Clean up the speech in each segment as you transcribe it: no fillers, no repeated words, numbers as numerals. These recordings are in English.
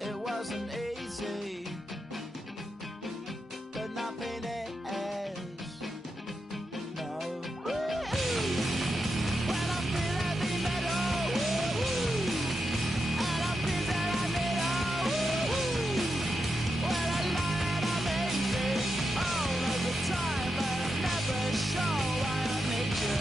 It wasn't easy, but nothing is. No. When I feel heavy metal, and I feel that I need when I lie and I'm easy all of the time, but I'm never sure why I need you.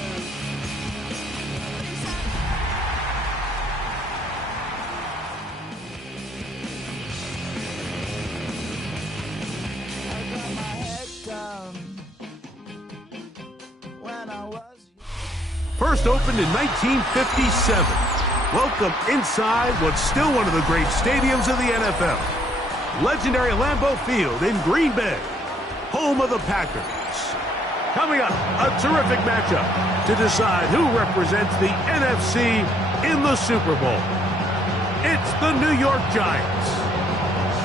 First opened in 1957. Welcome inside what's still one of the great stadiums of the NFL. Legendary Lambeau Field in Green Bay, home of the Packers. Coming up, a terrific matchup to decide who represents the NFC in the Super Bowl. It's the New York Giants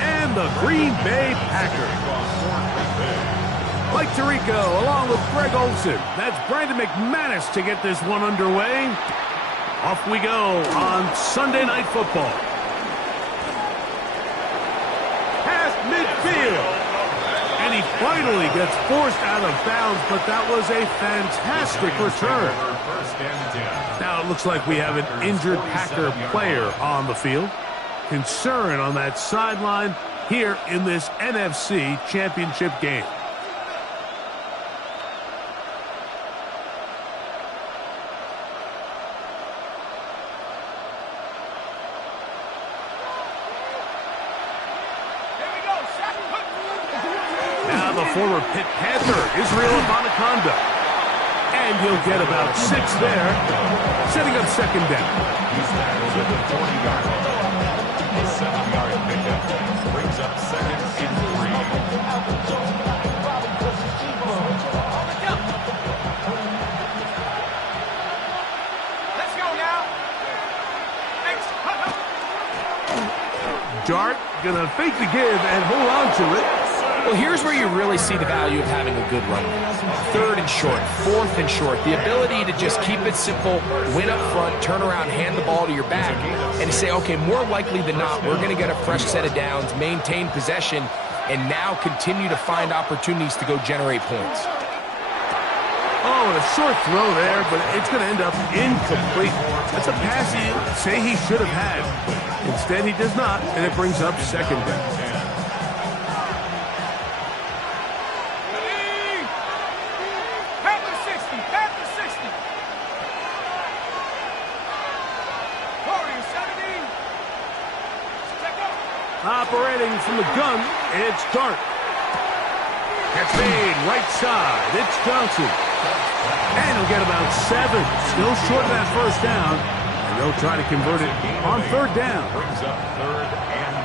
and the Green Bay Packers. Mike Tirico along with Greg Olson. That's Brandon McManus to get this one underway. Off we go on Sunday Night Football. Past midfield. And he finally gets forced out of bounds, but that was a fantastic return. Now it looks like we have an injured Packer player on the field. Concern on that sideline here in this NFC Championship game. Former Pitt Panther, Israel Abanikanda. And he'll get about 6 there, setting up second down. He's tackled at the 20-yard line. A 7-yard pickup brings up second and 3. Let's go now. Dart gonna fake the give and hold on to it. Well, here's where you really see the value of having a good run. 3rd and short, 4th and short. The ability to just keep it simple, win up front, turn around, hand the ball to your back, and to say, okay, more likely than not, we're going to get a fresh set of downs, maintain possession, and now continue to find opportunities to go generate points. Oh, and a short throw there, but it's going to end up incomplete. That's a pass you say he should have had. Instead, he does not, and it brings up second down. Operating from the gun, it's Dart. That's made right side. It's Johnson. And he'll get about 7. Still short of that first down. And they'll try to convert it on 3rd down. Brings up 3rd and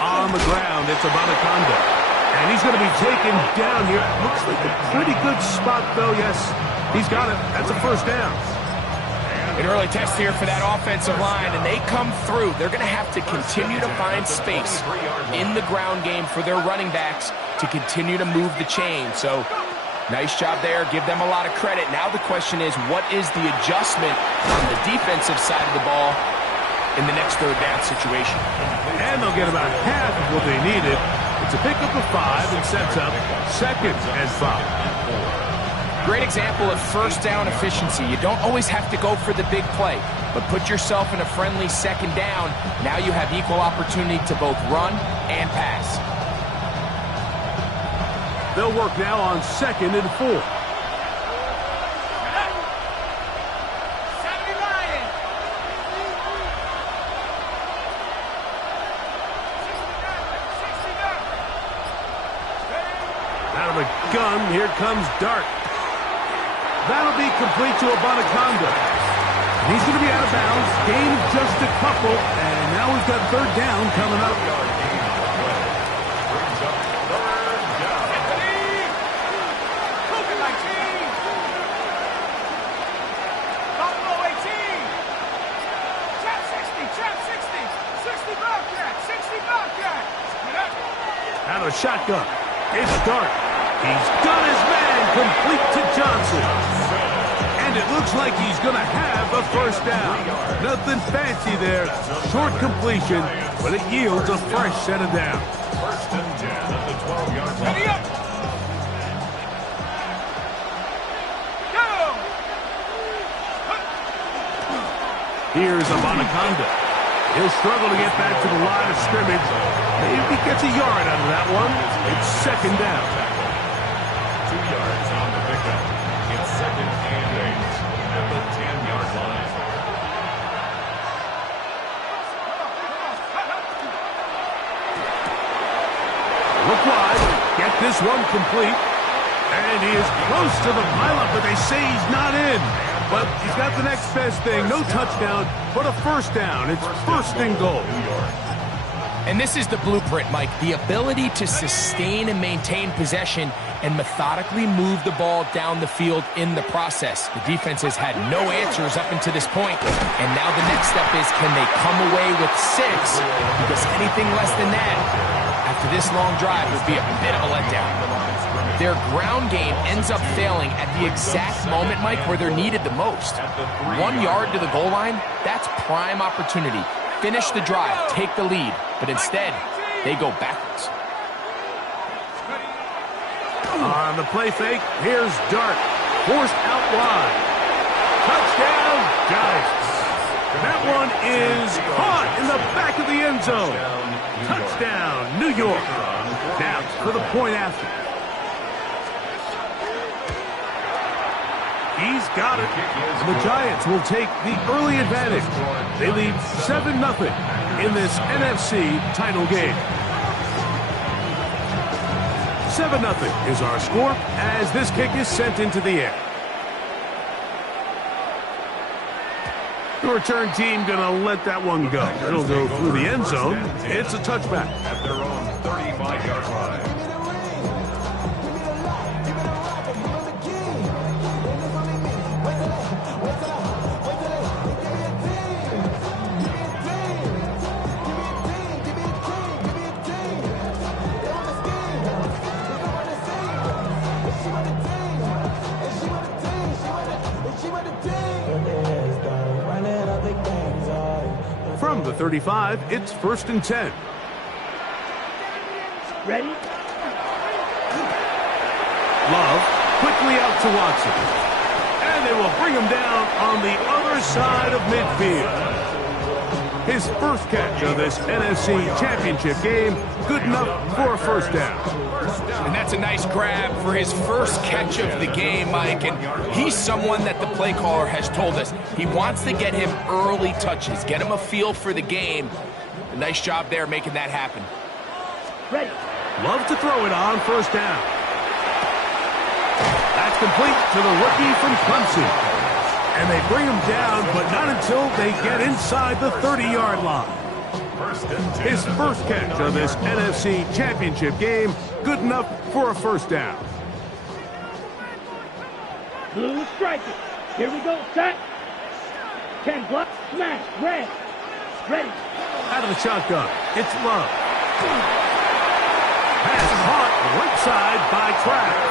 2. On the ground, it's Abanikanda. And he's going to be taken down here. Looks like a pretty good spot, though. Yes, he's got it. That's a first down. An early test here for that offensive line, and they come through. They're going to have to continue to find space in the ground game for their running backs to continue to move the chain. So, nice job there. Give them a lot of credit. Now the question is, what is the adjustment on the defensive side of the ball in the next 3rd down situation? And they'll get about half of what they needed. It's a pickup of 5 and sets up 2nd and 5. Great example of first down efficiency. You don't always have to go for the big play, but put yourself in a friendly 2nd down. Now you have equal opportunity to both run and pass. They'll work now on 2nd and 4. gun. Here comes Dart. That'll be complete to Abanaconda. He's going to be out of bounds. Gain just a couple. And now we've got third down coming up. Out of the shotgun. It's Dart. He's got his man complete to Johnson. And it looks like he's going to have a first down. Nothing fancy there. Short completion, but it yields a fresh set of downs. First and 10 at the 12-yard line. Ready up! Go! Here's Abanaconda. He'll struggle to get back to the line of scrimmage. Maybe gets a yard out of that one. It's second down. 2 yards on the pickup. It's second and 8 at the 10-yard line. Look wide. Get this one complete. And he is close to the pileup, but they say he's not in. But he's got the next best thing. No touchdown, but a first down. It's first and goal. And this is the blueprint, Mike. The ability to sustain and maintain possession and methodically move the ball down the field in the process. The defense has had no answers up until this point, and now the next step is, can they come away with 6? Because anything less than that, after this long drive, would be a bit of a letdown. Their ground game ends up failing at the exact moment, Mike, where they're needed the most. 1 yard to the goal line, that's prime opportunity. Finish the drive, take the lead, but instead, they go backwards. On the play fake, here's Dart. Forced out wide. Touchdown, Giants. That one is caught in the back of the end zone. Touchdown, New York. Now for the point after. He's got it. The Giants will take the early advantage. They lead 7-0 in this NFC title game. 7-0 is our score as this kick is sent into the air. The return team going to let that one go. It'll go through the end zone. It's a touchback. At their own 35-yard line. From the 35, it's first and 10. Ready? Love quickly out to Watson. And they will bring him down on the other side of midfield. His first catch of this NFC Championship game, good enough for a first down. And that's a nice grab for his first catch of the game, Mike. And he's someone that the play caller has told us he wants to get him early touches, get him a feel for the game. A nice job there making that happen. Ready? Love to throw it on first down. That's complete to the rookie from Clemson. And they bring him down, but not until they get inside the 30-yard line. His first catch of this NFC Championship game, good enough for a first down. Blue strike it. Here we go. Set. 10 block. Smash. Red. Ready. Out of the shotgun, it's Love. Pass caught right side by Kraft.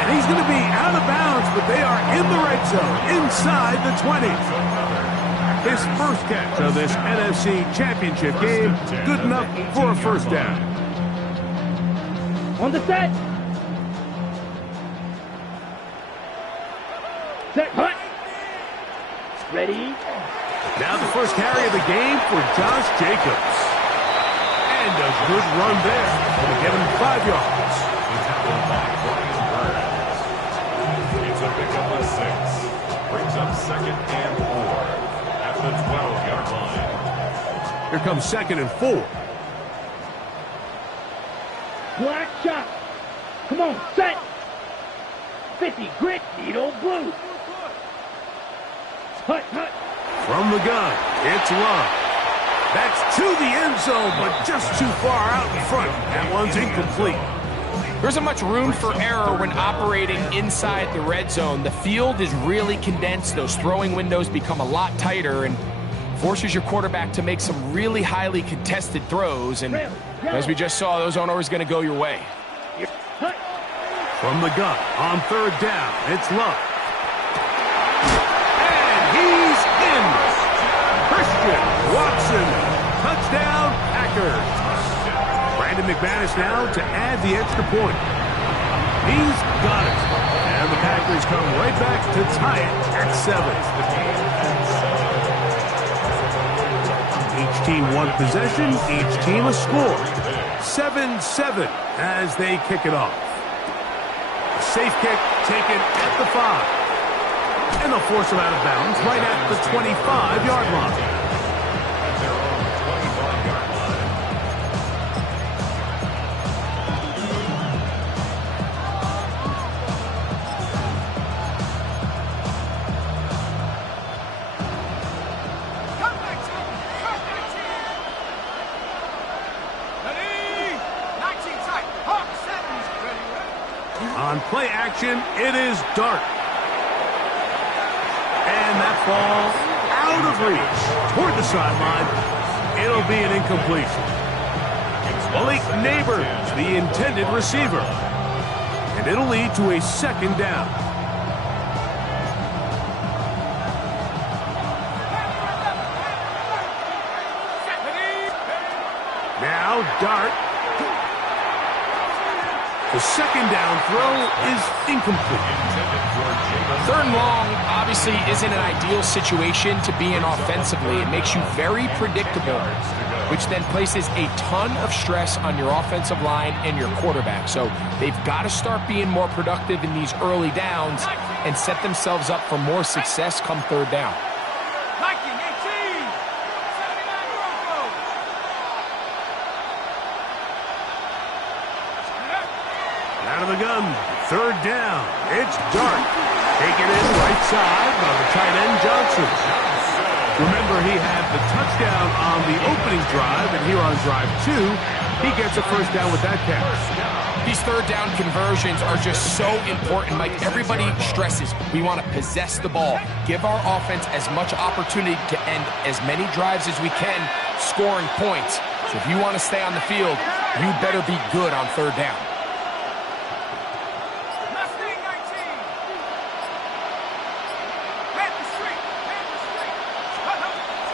And he's going to be out of bounds, but they are in the red zone, inside the 20. His first catch of this NFC Championship game, good enough for a first down. On the set. Set. Hut. Ready. Now the first carry of the game for Josh Jacobs. And a good run there. Going to get him 5 yards. It's a pickup of 6. Brings up second and 4 at the 12-yard line. Here comes second and 4. Black shot. Come on. Set. 50, grit, needle, blue. Hut, hut. From the gun, it's Love. That's to the end zone, but just too far out in front. That one's incomplete. There isn't much room for error when operating inside the red zone. The field is really condensed. Those throwing windows become a lot tighter and forces your quarterback to make some really highly contested throws. And as we just saw, those aren't always going to go your way. From the gun, on third down, it's Love. And he's in. Christian Watson, touchdown, Packers. Brandon McManus now to add the extra point. He's got it. And the Packers come right back to tie it at 7. Each team one possession, each team a score. 7-7 as they kick it off. Safe kick taken at the 5. And they'll force him out of bounds right at the 25-yard line. On play action, it is Dart. And that ball out of reach toward the sideline. It'll be an incompletion. Malik Neighbors, the intended receiver. And it'll lead to a second down. Now Dart. The second down throw is incomplete. Third and long obviously isn't an ideal situation to be in offensively. It makes you very predictable, which then places a ton of stress on your offensive line and your quarterback. So they've got to start being more productive in these early downs and set themselves up for more success come third down. Out of the gun, third down. It's Dart. Taken in right side by the tight end Johnson. Remember, he had the touchdown on the opening drive, and here on drive 2, he gets a first down with that catch. These third down conversions are just so important. Like everybody stresses, we want to possess the ball, give our offense as much opportunity to end as many drives as we can, scoring points. So if you want to stay on the field, you better be good on third down.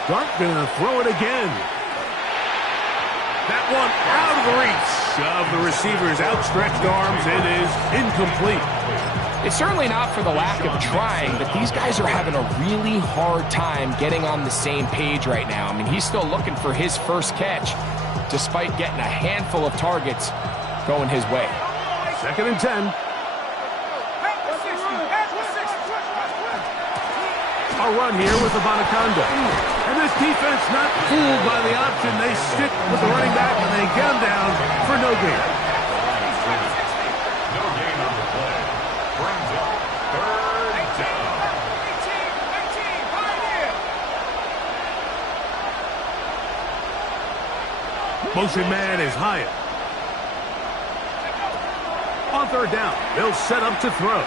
Dart gonna throw it again. That one out of the reach of the receiver's outstretched arms. It is incomplete. It's certainly not for the lack of trying, but these guys are having a really hard time getting on the same page right now. I mean, he's still looking for his first catch, despite getting a handful of targets going his way. 2nd and 10. A run here with the Bonaconda. And this defense not fooled by the option. They stick with the running back and they get him down for no gain. No gain on the play. Brings up third down. Motion man is Hyatt. On third down, they'll set up to throw.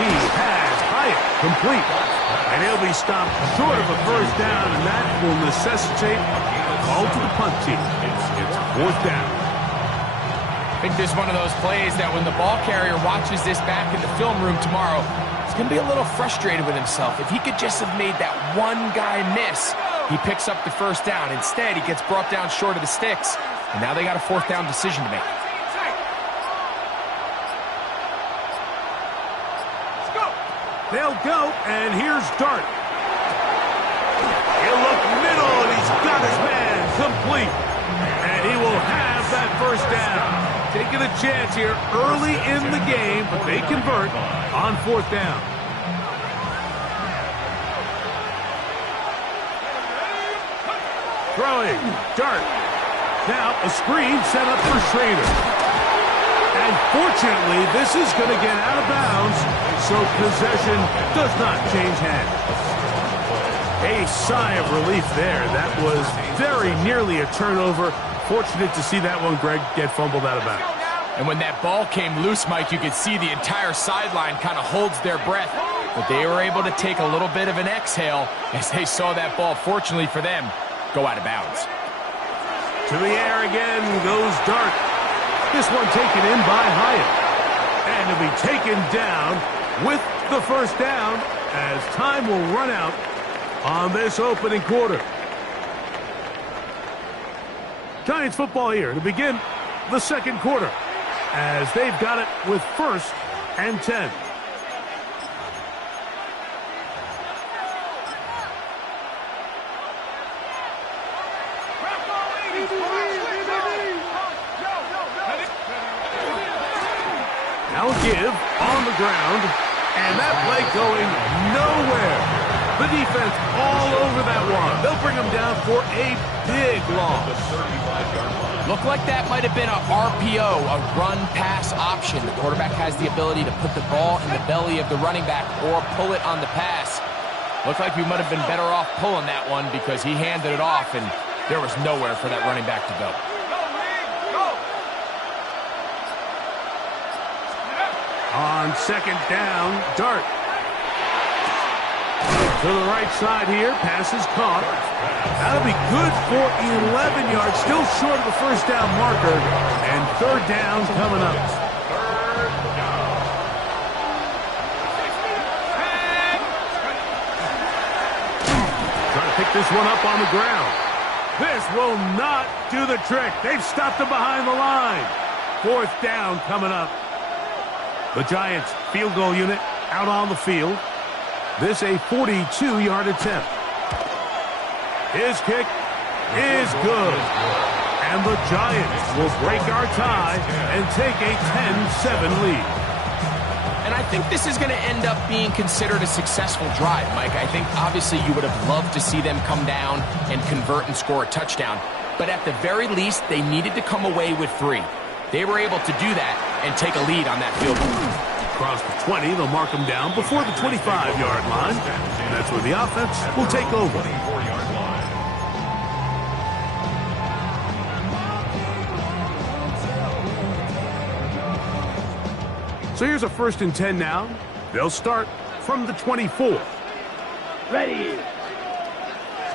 He has Hyatt complete. And he'll be stopped short of a first down, and that will necessitate a call to the punt team. It's fourth down. I think this is one of those plays that when the ball carrier watches this back in the film room tomorrow, he's going to be a little frustrated with himself. If he could just have made that one guy miss, he picks up the first down. Instead, he gets brought down short of the sticks, and now they got a fourth down decision to make. They'll go, and here's Dart. He'll look middle, and he's got his man complete. And he will have that first down. Taking a chance here early in the game, but they convert on fourth down. Throwing, Dart. Now a screen set up for Schrader. And fortunately, this is going to get out of bounds, so possession does not change hands. A sigh of relief there. That was very nearly a turnover. Fortunate to see that one, Greg, get fumbled out of bounds. And when that ball came loose, Mike, you could see the entire sideline kind of holds their breath. But they were able to take a little bit of an exhale as they saw that ball, fortunately for them, go out of bounds. To the air again goes Dart. This one taken in by Hyatt. And to be taken down with the first down as time will run out on this opening quarter. Giants football here to begin the second quarter as they've got it with 1st and 10. Now a give on the ground, and that play going nowhere. The defense all over that one. They'll bring them down for a big loss. Looked like that might have been a RPO, a run-pass option. The quarterback has the ability to put the ball in the belly of the running back or pull it on the pass. Looked like we might have been better off pulling that one because he handed it off, and there was nowhere for that running back to go. On second down, Dart. To the right side here, pass is caught. That'll be good for 11 yards, still short of the first down marker, and third down coming up. Trying to pick this one up on the ground. This will not do the trick. They've stopped him behind the line. Fourth down coming up. The Giants field goal unit out on the field. This a 42-yard attempt. His kick is good. And the Giants will break our tie and take a 10-7 lead. And I think this is going to end up being considered a successful drive, Mike. I think obviously you would have loved to see them come down and convert and score a touchdown. But at the very least, they needed to come away with 3. They were able to do that and take a lead on that field goal. Across the 20, they'll mark them down before the 25-yard line. And that's where the offense will take over. So here's a 1st and 10 now. They'll start from the 24. Ready.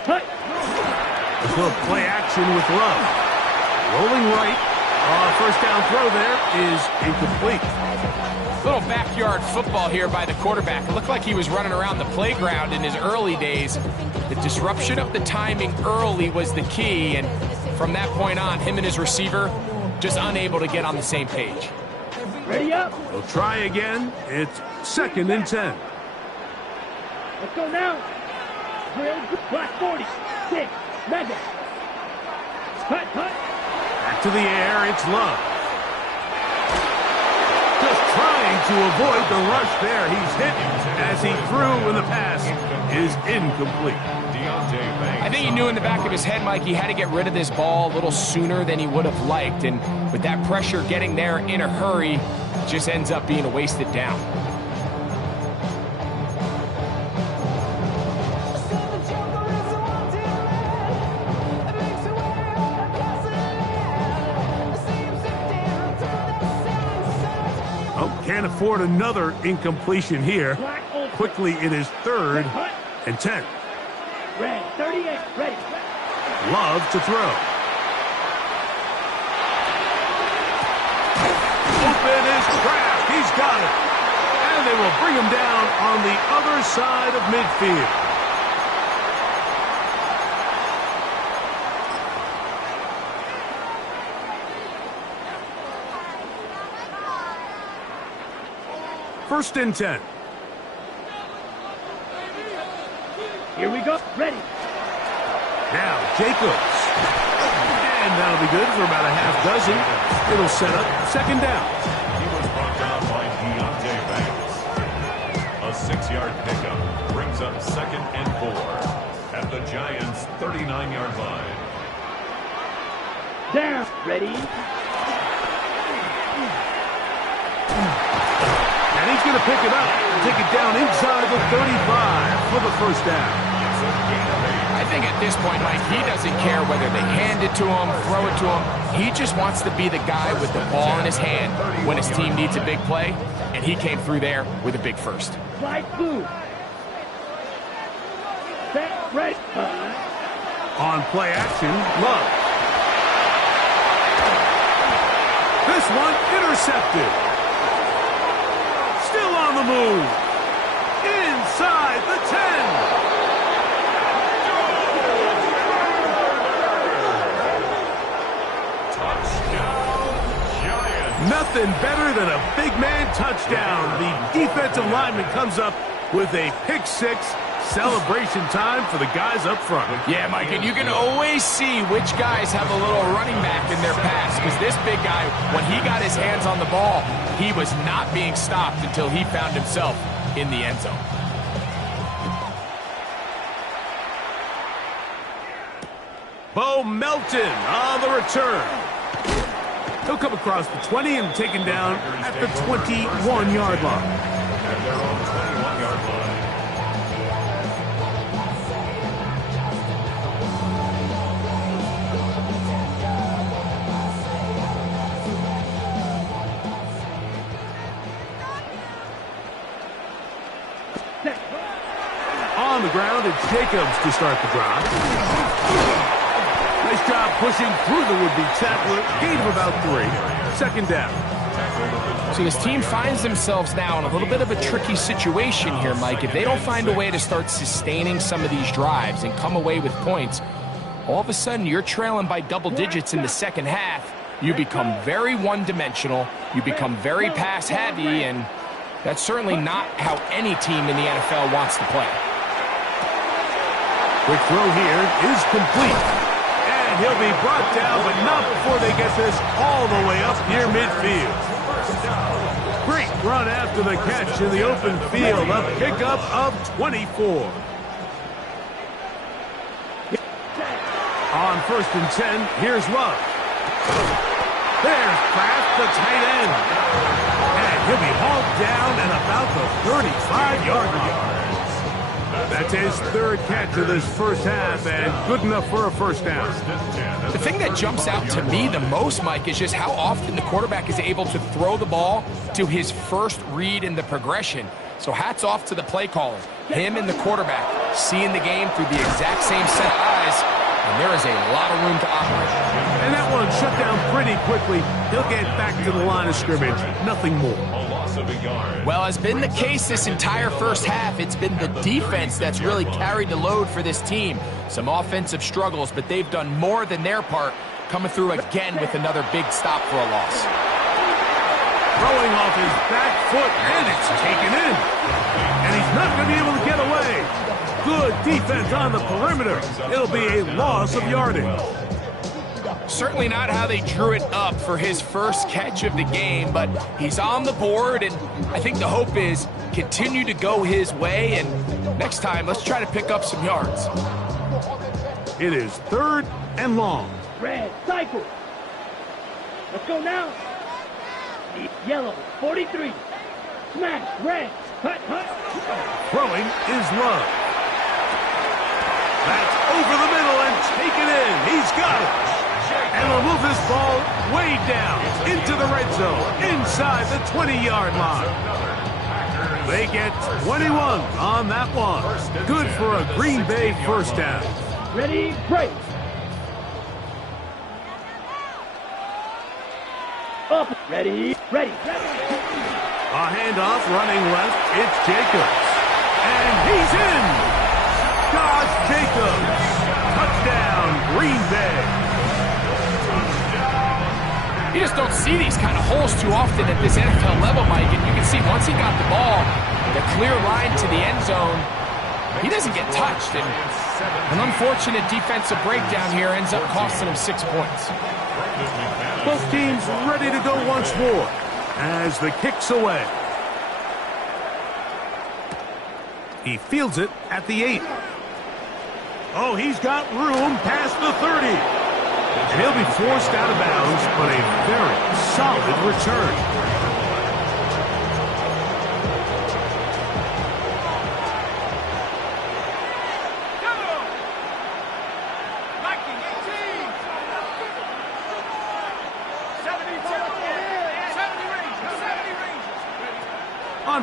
Cut. A little play action with Love. Rolling right. First down throw there is incomplete. Little backyard football here by the quarterback. It looked like he was running around the playground in his early days. The disruption of the timing early was the key, and from that point on, him and his receiver just unable to get on the same page. Ready up. They'll try again. It's 2nd and 10. Let's go now. Black 40. 6. Mega. Cut. Back to the air, it's Love. Just trying to avoid the rush there. He's hit as he threw, and the pass is incomplete. I think he knew in the back of his head, Mike, he had to get rid of this ball a little sooner than he would have liked. And with that pressure getting there in a hurry, it just ends up being a wasted down. Can't afford another incompletion here. Quickly, it is 3rd and 10. Red 38. Ready. Love to throw. Open is Kraft. He's got it. And they will bring him down on the other side of midfield. First and 10. Here we go. Ready. Now Jacobs. And that'll be good for about a half dozen. It'll set up 2nd down. He was brought down by Deontay Banks. A 6-yard pickup brings up 2nd and 4 at the Giants' 39-yard line. Down. Ready. And he's going to pick it up and take it down inside the 35 for the first down. I think at this point, Mike, he doesn't care whether they hand it to him, throw it to him. He just wants to be the guy with the ball in his hand when his team needs a big play, and he came through there with a big first. Slide blue. Set, ready. On play action, Love. This one intercepted. Still on the move. Inside the 10. Nothing better than a big man touchdown. The defensive lineman comes up with a pick six. Celebration time for the guys up front. Yeah, Mike, and you can always see which guys have a little running back in their pass, because this big guy, when he got his hands on the ball, he was not being stopped until he found himself in the end zone. Bo Melton on the return. He'll come across the 20 and taken down at the 21-yard line. At their own 21-yard line. On the ground, it's Jacobs to start the drive. Nice job pushing through the would-be tackler. Gain of about 3. Second down. So this team finds themselves now in a little bit of a tricky situation here, Mike. If they don't find a way to start sustaining some of these drives and come away with points, all of a sudden you're trailing by double digits in the second half. You become very one-dimensional. You become very pass-heavy, and that's certainly not how any team in the NFL wants to play. Quick throw here is complete. And he'll be brought down, but not before they get this all the way up near midfield. Great run after the catch in the open field. A pickup of 24. On 1st and 10, here's Love. There's Kraft, the tight end. And he'll be hauled down at about the 35-yard line. That's his third catch of this first half, and good enough for a first down. The thing that jumps out to me the most, Mike, is just how often the quarterback is able to throw the ball to his first read in the progression. So hats off to the play caller. Him and the quarterback seeing the game through the exact same set of eyes, and there is a lot of room to operate. And that one shut down pretty quickly. He'll get back to the line of scrimmage. Nothing more. Well, has been the case this entire first half. It's been the defense that's really carried the load for this team. Some offensive struggles, but they've done more than their part, coming through again with another big stop for a loss. Throwing off his back foot, and it's taken in. And he's not going to be able to get away. Good defense on the perimeter. It'll be a loss of yardage. Certainly not how they drew it up for his first catch of the game, but he's on the board, and I think the hope is continue to go his way, and next time, let's try to pick up some yards. It is 3rd and long. Red, cycle. Let's go now. Yellow, 43. Smash, red, hut, hut. Throwing is Love. That's over the middle and taken in. He's got it. And will move this ball way down into the red zone, inside the 20-yard line. They get 21 on that one. Good for a Green Bay first down. Ready, break. Up, ready, ready, ready. A handoff running left. It's Jacobs. And he's in. Josh Jacobs. Touchdown, Green Bay. You just don't see these kind of holes too often at this NFL level, Mike. And you can see once he got the ball, the clear line to the end zone, he doesn't get touched. And an unfortunate defensive breakdown here ends up costing him 6 points. Both teams ready to go once more as the kick's away. He fields it at the 8. Oh, he's got room past the 30. And he'll be forced out of bounds, but a very solid return.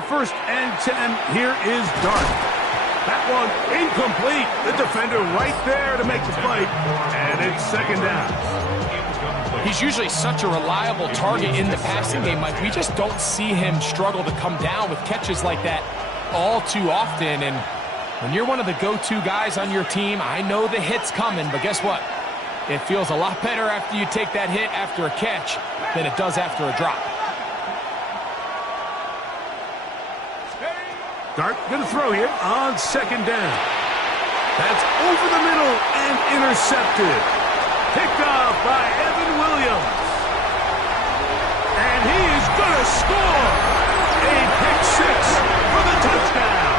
first and 10. Here is Dart. That one incomplete. The defender right there to make the play. And it's second down. He's usually such a reliable target in the passing game, Mike. We just don't see him struggle to come down with catches like that all too often. And when you're one of the go-to guys on your team, I know the hit's coming, but guess what? It feels a lot better after you take that hit after a catch than it does after a drop. Dart gonna throw here on second down. That's over the middle and intercepted. Picked off by Evan Williams. And he is gonna score. A pick six for the touchdown.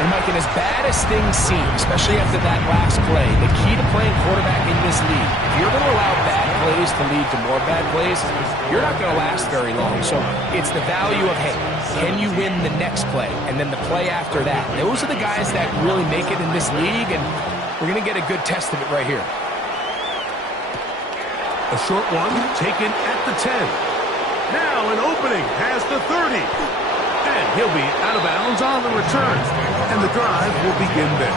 And Mike, and as bad as things seem, especially after that last play, the key to playing quarterback in this league, if you're going to allow bad plays to lead to more bad plays, you're not going to last very long. So it's the value of, hey, can you win the next play? And then the play after that. Those are the guys that really make it in this league, and we're going to get a good test of it right here. A short one taken at the 10. Now an opening past the 30. And he'll be out of bounds on the return. And the drive will begin there.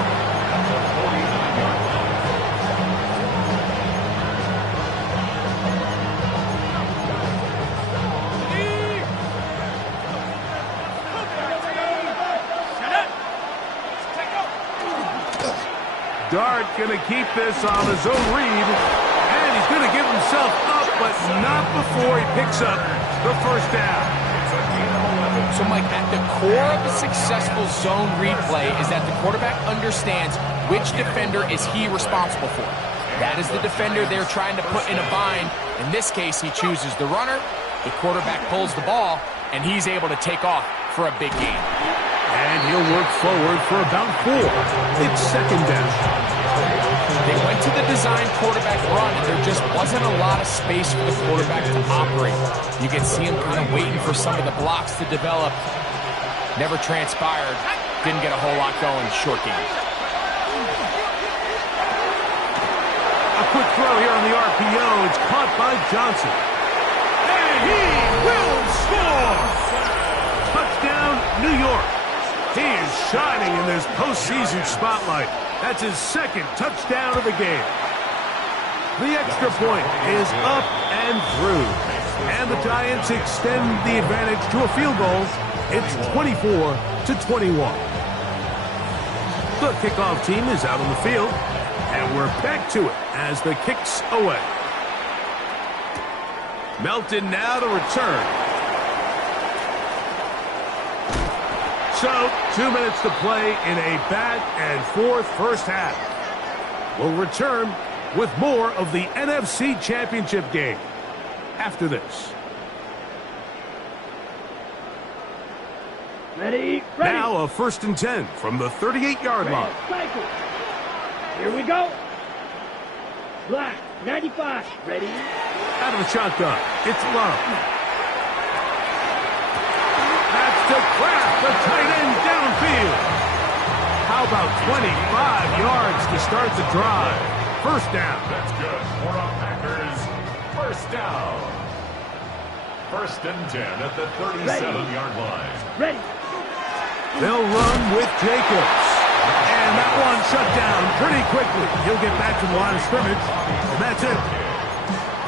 Dart gonna keep this on his own read. And he's gonna give himself up, but not before he picks up the first down. So, Mike, at the core of a successful zone read play is that the quarterback understands which defender is he responsible for. That is the defender they're trying to put in a bind. In this case, he chooses the runner. The quarterback pulls the ball, and he's able to take off for a big gain. And he'll work forward for about 4. It's second down. They went to the design quarterback run, and there just wasn't a lot of space for the quarterback to operate. You can see him kind of waiting for some of the blocks to develop. Never transpired. Didn't get a whole lot going. Short game. A quick throw here on the RPO. It's caught by Johnson. And he will score! Touchdown, New York. He is shining in this postseason spotlight. That's his second touchdown of the game. The extra point is up and through. And the Giants extend the advantage to a field goal. It's 24-21. The kickoff team is out on the field. And we're back to it as the kick's away. Melton now to return. So, 2 minutes to play in a back-and-forth first half. We'll return with more of the NFC Championship game after this. Ready. Now a 1st and 10 from the 38-yard line. Cycle. Here we go. Black, 95. Ready. Out of the shotgun, it's Love. To Kraft, the tight end downfield. How about 25 yards to start the drive? First down. That's good for our Packers. First down. 1st and 10 at the 37-yard line. Ready. They'll run with Jacobs. And that one shut down pretty quickly. He'll get back to the line of scrimmage. And that's it.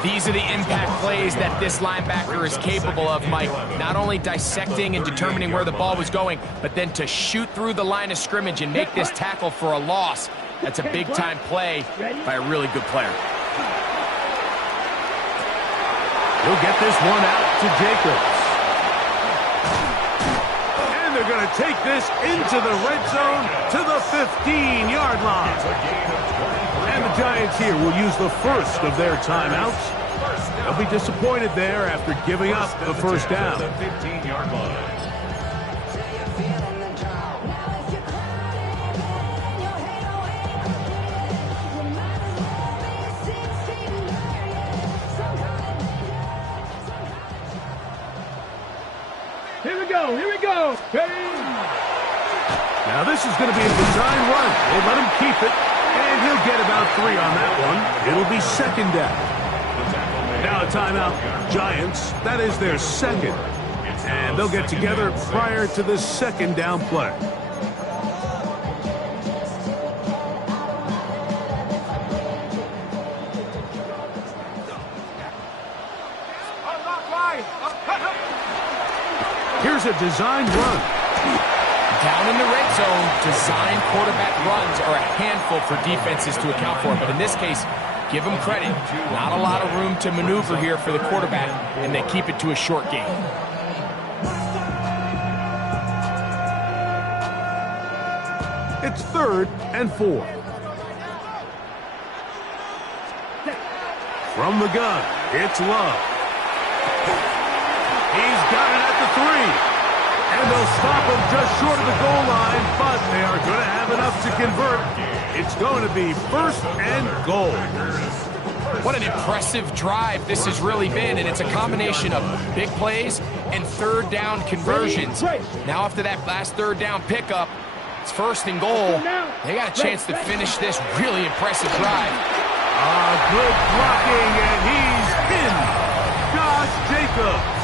These are the impact plays that this linebacker is capable of, Mike. Not only dissecting and determining where the ball was going, but then to shoot through the line of scrimmage and make this tackle for a loss. That's a big-time play by a really good player. He'll get this one out to Jacobs. And they're going to take this into the red zone to the 15-yard line. And the Giants here will use the first of their timeouts. They'll be disappointed there after giving up the first down. The 15-yard line. Here we go. Here we go. Ready. Now this is going to be a design run. They let him keep it, and he'll get about 3 on that one. It'll be second down. Now a timeout. Giants, that is their second. And they'll get together prior to the second down play. Here's a designed run. Down in the red zone, designed quarterback runs are a handful for defenses to account for. But in this case, give them credit. Not a lot of room to maneuver here for the quarterback, and they keep it to a short game. It's 3rd and 4. From the gun, it's Love. He's got it at the 3. And they'll stop him just short of the goal line, but they are going to have enough to convert. It's going to be 1st and goal. What an impressive drive this has really been, and it's a combination of big plays and 3rd down conversions. Now after that last 3rd down pickup, it's 1st and goal. They got a chance to finish this really impressive drive. Good blocking, and he's in. Josh Jacobs.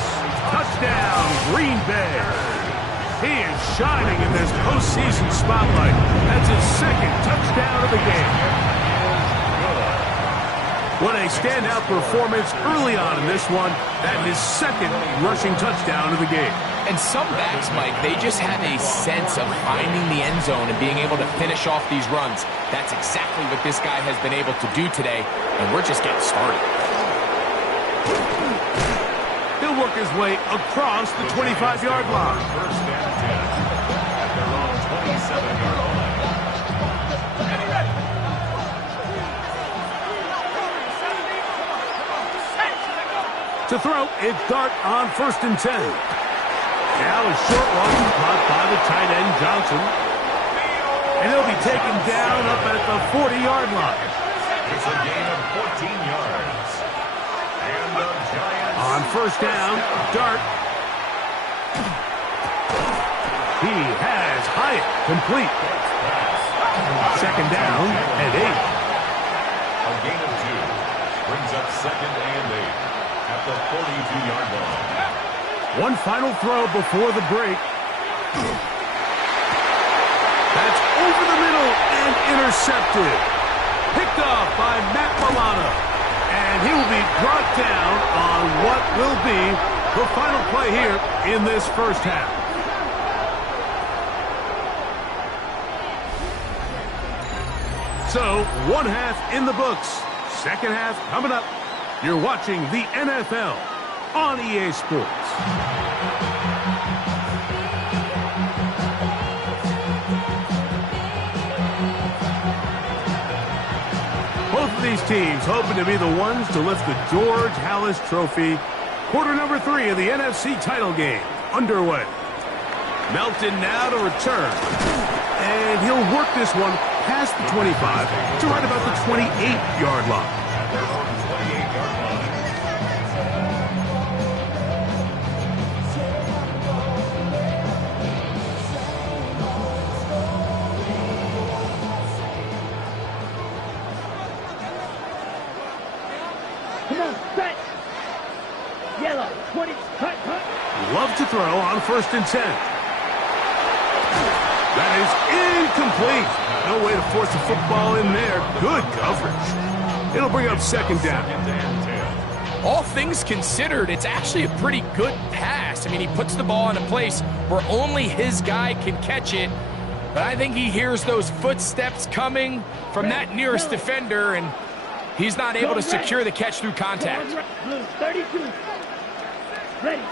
Touchdown, Green Bay. He is shining in this postseason spotlight. That's his 2nd touchdown of the game. What a standout performance early on in this one. That is his 2nd rushing touchdown of the game. And some backs, Mike, they just have a sense of finding the end zone and being able to finish off these runs. That's exactly what this guy has been able to do today, and we're just getting started. He'll work his way across the 25-yard line. 1st and 10 at their own 27-yard line. To throw, it's Dart on 1st and 10. Now a short one caught by the tight end Johnson. And he'll be taken down up at the 40-yard line. It's a gain of 14 yards. And the Giants On 1st down, Dart. He has Hyatt complete. 2nd down and 8. a gain of 2. Brings up 2nd and 8 at the 42-yard line. One final throw before the break. That's over the middle and intercepted. Picked off by Matt Milano. And he will be brought down on what will be the final play here in this 1st half. So, 1 half in the books. 2nd half coming up. You're watching the NFL on EA Sports. Both of these teams hoping to be the ones to lift the George Halas Trophy. Quarter number 3 of the NFC title game underway. Melton now to return. And he'll work this one past the 25 to right about the 28-yard line. Come on, set. Yellow, 20, cut. Love to throw on 1st and 10. That is incomplete. No way to force the football in there. Good coverage. It'll bring up 2nd down. All things considered, it's actually a pretty good pass. I mean, he puts the ball in a place where only his guy can catch it. But I think he hears those footsteps coming from that nearest defender, and he's not able to secure the catch through contact. Blue, 32. Ready.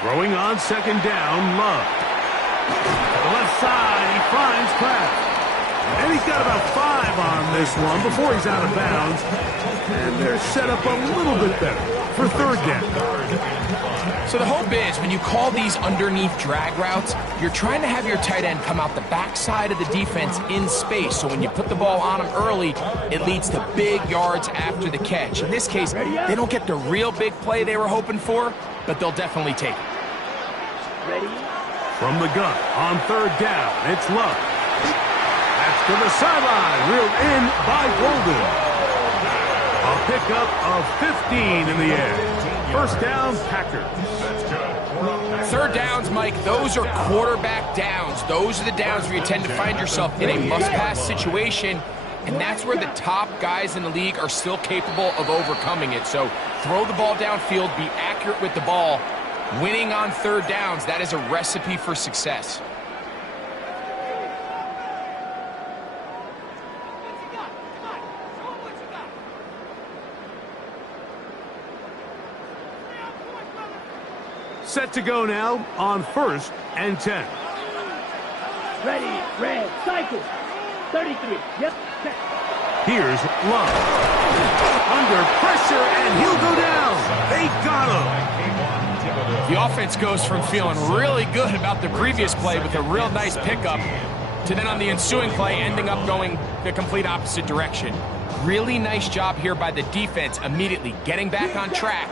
Throwing on 2nd down, Love. To the left side, he finds Kraft. And he's got about 5 on this one before he's out of bounds. And they're set up a little bit better for 3rd down. So the hope is when you call these underneath drag routes, you're trying to have your tight end come out the backside of the defense in space. So when you put the ball on him early, it leads to big yards after the catch. In this case, they don't get the real big play they were hoping for, but they'll definitely take it. Ready. From the gun on 3rd down, it's Love. That's to the sideline, reeled in by Golden. A pickup of 15 in the air. 1st down, Packers. That's good. Third downs, Mike, those are quarterback downs. Those are the downs where you tend to find yourself in a must-pass situation, and that's where the top guys in the league are still capable of overcoming it. So throw the ball downfield, be accurate with the ball. Winning on third downs, that is a recipe for success. Set to go now on 1st and 10. Ready, red, cycle. 33. Yep. Set. Here's Love. Under pressure, and he'll go down. They got him. The offense goes from feeling really good about the previous play with a real nice pickup to then on the ensuing play ending up going the complete opposite direction. Really nice job here by the defense immediately getting back on track.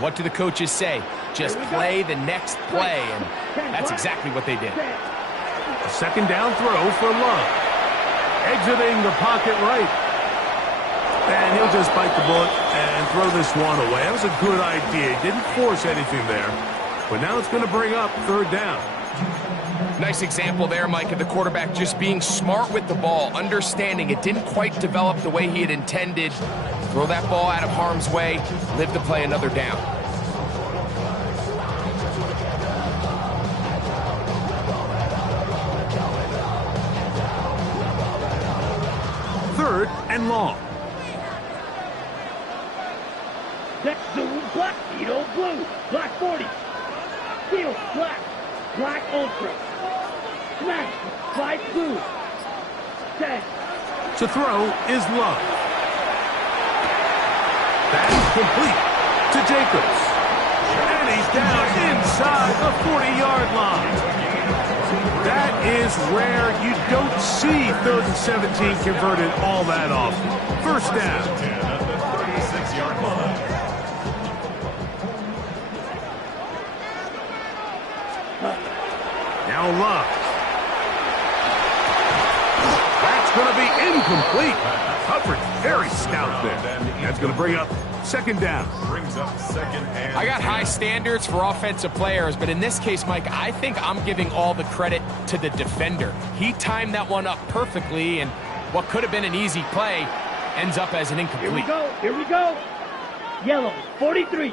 What do the coaches say? Just play the next play, and that's exactly what they did. A second down throw for Love. Exiting the pocket right. And he'll just bite the bullet and throw this one away. That was a good idea. Didn't force anything there. But now it's going to bring up third down. Nice example there, Mike, of the quarterback just being smart with the ball, understanding it didn't quite develop the way he had intended. Throw that ball out of harm's way, live to play another down. Third and long. Next to black, Edo blue, black 40. Steel, black, black ultra. Smash, white blue. 10. To throw is Love. That's complete to Jacobs. And he's down inside the 40-yard line. That is rare. You don't see 3rd and 17 converted all that often. First down. At the 36-yard line. Now Love. That's going to be incomplete. Coverage very stout there. That's going to bring up second down. Brings up second and I got high standards for offensive players, but in this case, Mike, I think I'm giving all the credit to the defender. He timed that one up perfectly, and what could have been an easy play ends up as an incomplete. Here we go, here we go. Yellow, 43.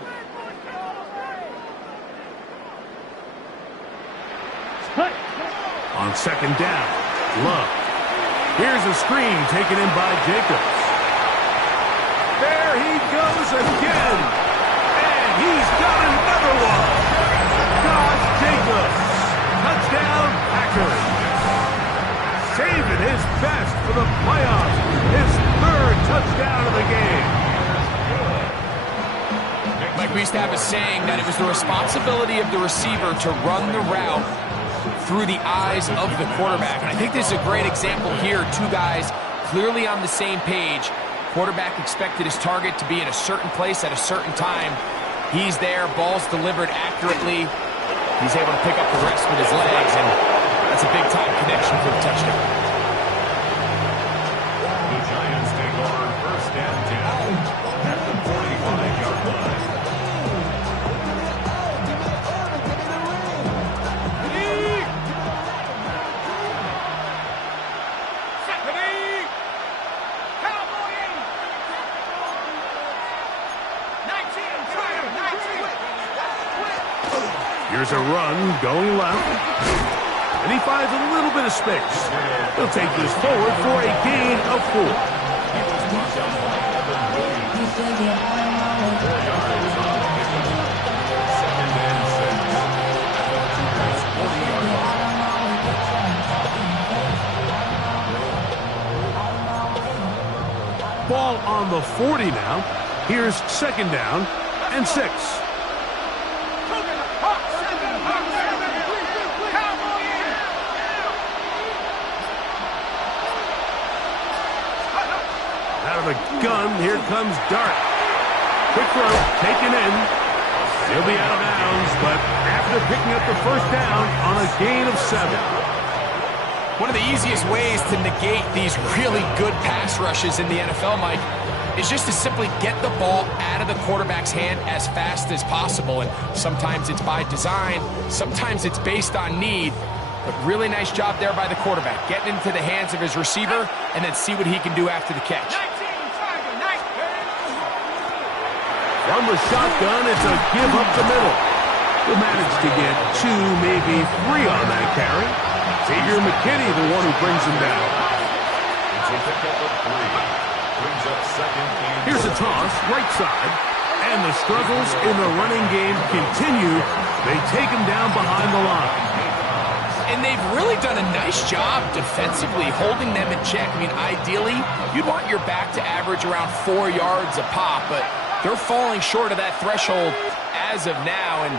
Cut. On second down, Love. Here's a screen taken in by Jacobs. There he goes again. And he's got another one. Josh Jacobs. Touchdown, Packers. Saving his best for the playoffs. His 3rd touchdown of the game. Mike, we used to have a saying that it was the responsibility of the receiver to run the route through the eyes of the quarterback. And I think this is a great example here. Two guys clearly on the same page. Quarterback expected his target to be in a certain place at a certain time. He's there, ball's delivered accurately. He's able to pick up the rest with his legs, and that's a big-time connection for the touchdown. the Giants take over 1st and 10 at the 45-yard line. Here's a run going left. And he finds a little bit of space. He'll take this forward for a gain of 4. Ball on the 40 now. Here's second down and 6. Out of the gun, here comes Dart. Quick throw, taken in. He'll be out of bounds, but after picking up the first down on a gain of 7. One of the easiest ways to negate these really good pass rushes in the NFL, Mike, is just to simply get the ball out of the quarterback's hand as fast as possible. And sometimes it's by design, sometimes it's based on need. But really nice job there by the quarterback, getting into the hands of his receiver and then see what he can do after the catch. From the shotgun, it's a give up the middle. He'll manage to get 2, maybe 3 on that carry. Xavier McKinney, the one who brings him down. It's a pickup of 3. Brings up second and Here's a toss, right side. And the struggles in the running game continue. They take him down behind the line. And they've really done a nice job defensively holding them in check. I mean, ideally, you'd want your back to average around 4 yards a pop, but they're falling short of that threshold as of now, and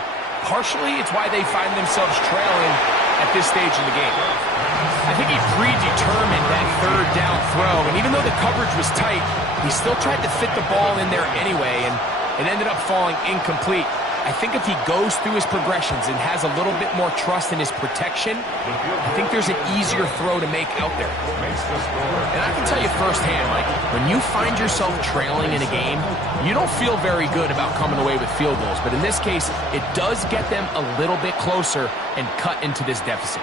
partially it's why they find themselves trailing at this stage of the game. I think he predetermined that third down throw, and even though the coverage was tight, he still tried to fit the ball in there anyway, and it ended up falling incomplete. I think if he goes through his progressions and has a little bit more trust in his protection, I think there's an easier throw to make out there. And I can tell you firsthand, like, when you find yourself trailing in a game, you don't feel very good about coming away with field goals. But in this case, it does get them a little bit closer and cut into this deficit.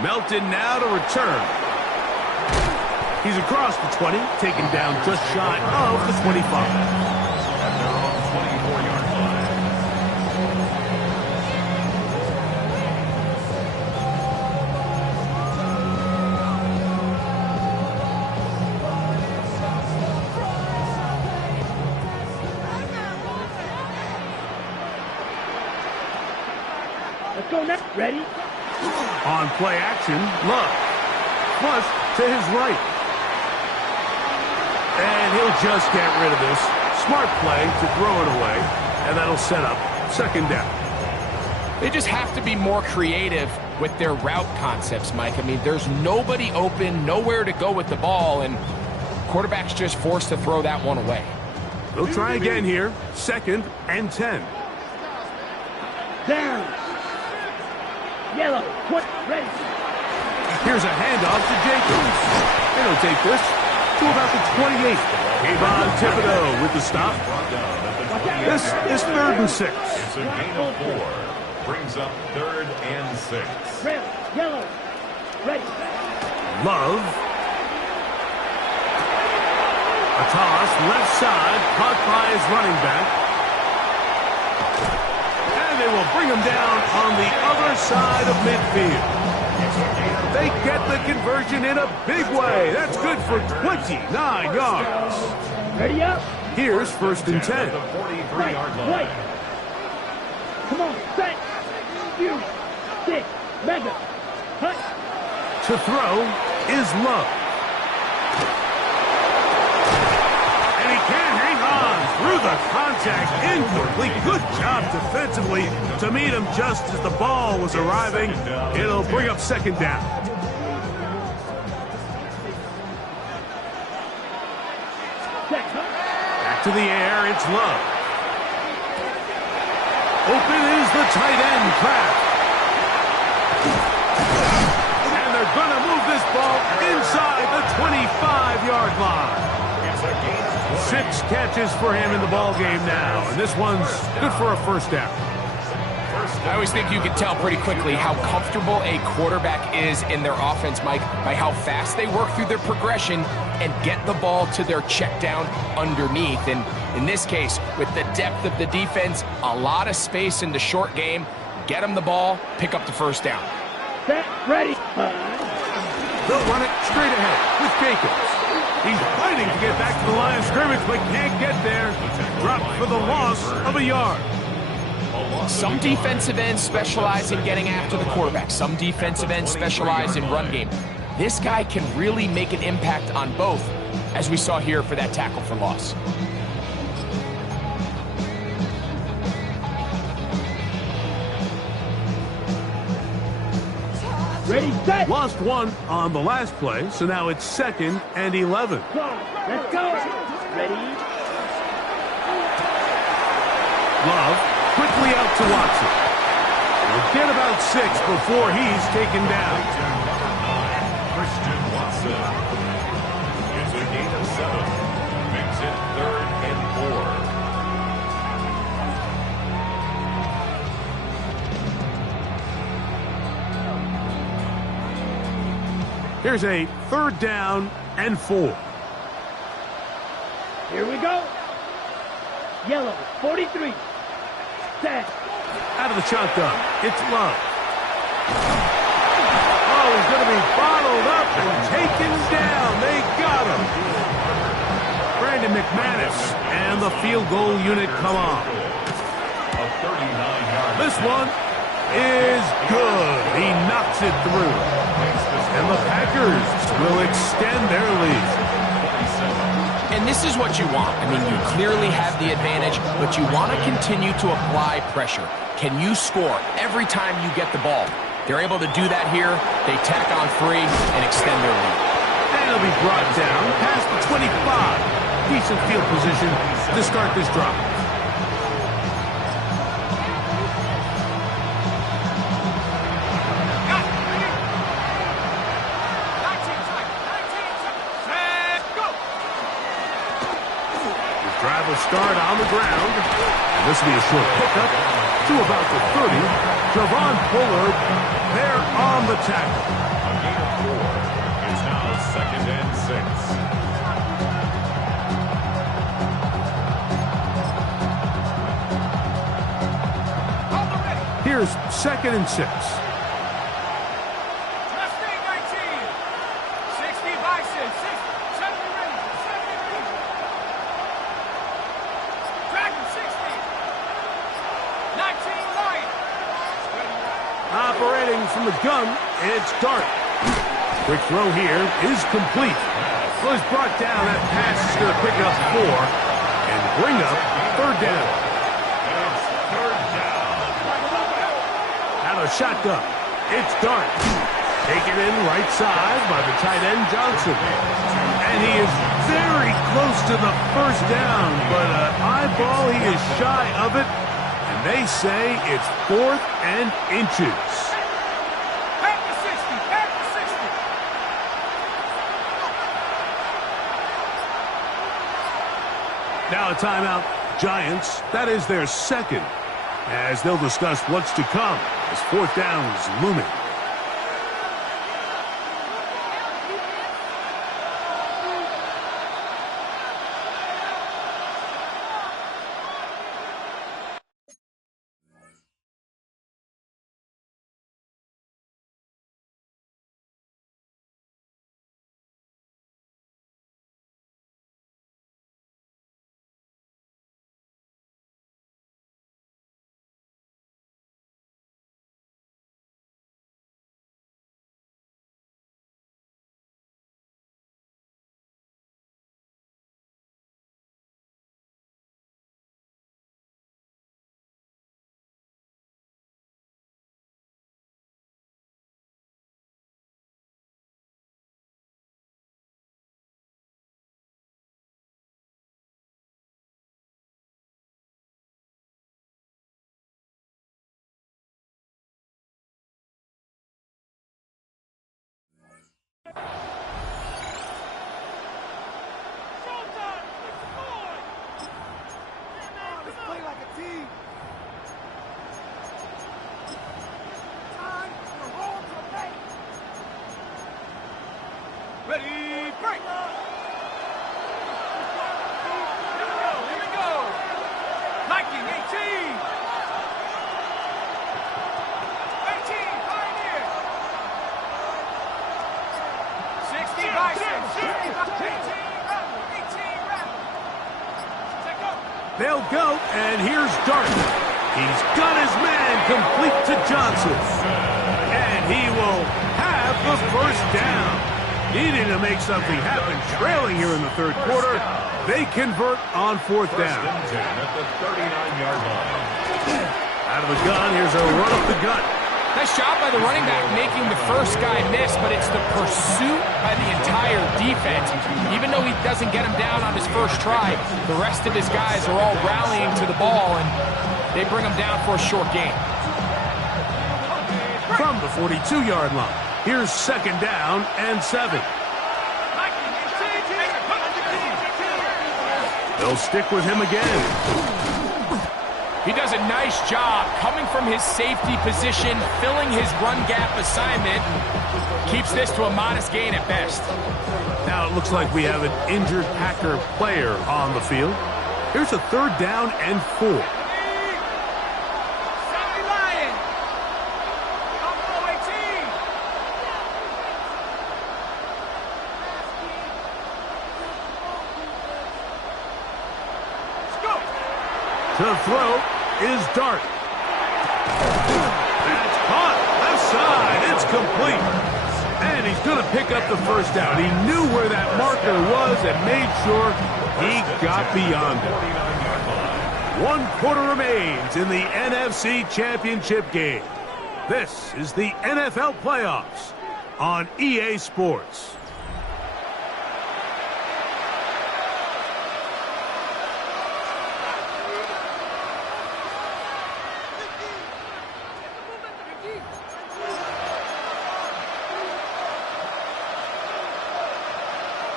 Melton now to return. He's across the 20, taken down just shy of the 25. at their own 24-yard line. Let's go next. Ready? On play action, Love. Flush to his right. And he'll just get rid of this. Smart play to throw it away. And that'll set up second down. They just have to be more creative with their route concepts, Mike. I mean, there's nobody open, nowhere to go with the ball, and quarterback's just forced to throw that one away. They'll try again here. 2nd and 10. Down. Yellow. What? Ready? Here's a handoff to Jacobs. And he'll take this to about the 28. Kayvon Thibodeau with the stop. This is 3rd and 6. It's a gain of 4. Brings up 3rd and 6. Red. Yellow. Ready. Love. A toss, left side, caught by his running back. And they will bring him down on the other side of midfield. They get the conversion in a big way. That's good for 29 yards. Ready up. Here's 1st and 10. The 43-yard Right. line. Right. Come on. Set. You. Stick. Mega. Hut. To throw is Love. And he can't hang on through the contact. Incomplete. Good job defensively to meet him just as the ball was arriving. It'll bring up second down. Set. Back to the air, it's Love. Open is the tight end, Kraft. And they're going to move this ball inside the 25-yard line. 6 catches for him in the ball game now, and this one's good for a first down. I always think you can tell pretty quickly how comfortable a quarterback is in their offense, Mike, by how fast they work through their progression and get the ball to their check down underneath. And in this case, with the depth of the defense, a lot of space in the short game, get them the ball, pick up the first down. Set. Ready. They'll run it straight ahead with Jacobs. He's fighting to get back to the line of scrimmage, but can't get there. Dropped for the loss of a yard. Some defensive ends specialize in getting after the quarterback. Some defensive ends specialize in run game. This guy can really make an impact on both, as we saw here for that tackle for loss. Ready. Set. Lost one on the last play, so now it's 2nd and 11. Let's go. Ready. Love quickly out to Watson. We'll get about 6 before he's taken down. Christian Watson. It's a gain of 7. Here's a 3rd down and 4. Here we go. Yellow, 43. Set. Out of the shotgun, it's Love. Oh, he's going to be bottled up and taken down. They got him. Brandon McManus and the field goal unit come on. This one is good. He knocks it through. And the Packers will extend their lead. And this is what you want. I mean, you clearly have the advantage, but you want to continue to apply pressure. Can you score every time you get the ball? They're able to do that here. They tack on 3 and extend their lead. And it'll be brought down past the 25. Decent field position to start this drive. Drive will start on the ground. And this will be a short pickup to about the 30. Javon Bullard there on the tackle. A gain of 4. It's now 2nd and 6. Here's 2nd and 6. Operating from the gun, it's Dart. Quick throw here is complete. So he's brought down. That pass is going to pick up 4 and bring up 3rd down. It's 3rd down. Out of shotgun, it's Dart. Taken in right side by the tight end Johnson. And he is very close to the 1st down, but an eyeball, he is shy of it. And they say it's 4th and inches. Now a timeout. Giants, that is their 2nd, as they'll discuss what's to come as 4th down is looming. Ready, break! Here we go! Viking 18! 18, Pioneer! 60, Bison! 18, Rebel! 18, Rebel! Take up! They'll go, and here's Dart. He's got his man complete to Johnson. And he will have the 1st down. Needing to make something happen, trailing here in the 3rd quarter. They convert on 4th down. First and 10 at the 39-yard line. Out of the gun, here's a run up the gut. Nice job by the running back making the first guy miss, but it's the pursuit by the entire defense. Even though he doesn't get him down on his first try, the rest of his guys are all rallying to the ball, and they bring him down for a short gain. From the 42-yard line, here's 2nd down and 7. They'll stick with him again. He does a nice job coming from his safety position, filling his run gap assignment. Keeps this to a modest gain at best. Now it looks like we have an injured Packer player on the field. Here's a 3rd down and 4. To throw is Dart. That's caught. Left side. It's complete. And he's going to pick up the 1st down. He knew where that marker was and made sure he got beyond it. 1 quarter remains in the NFC Championship game. This is the NFL Playoffs on EA Sports.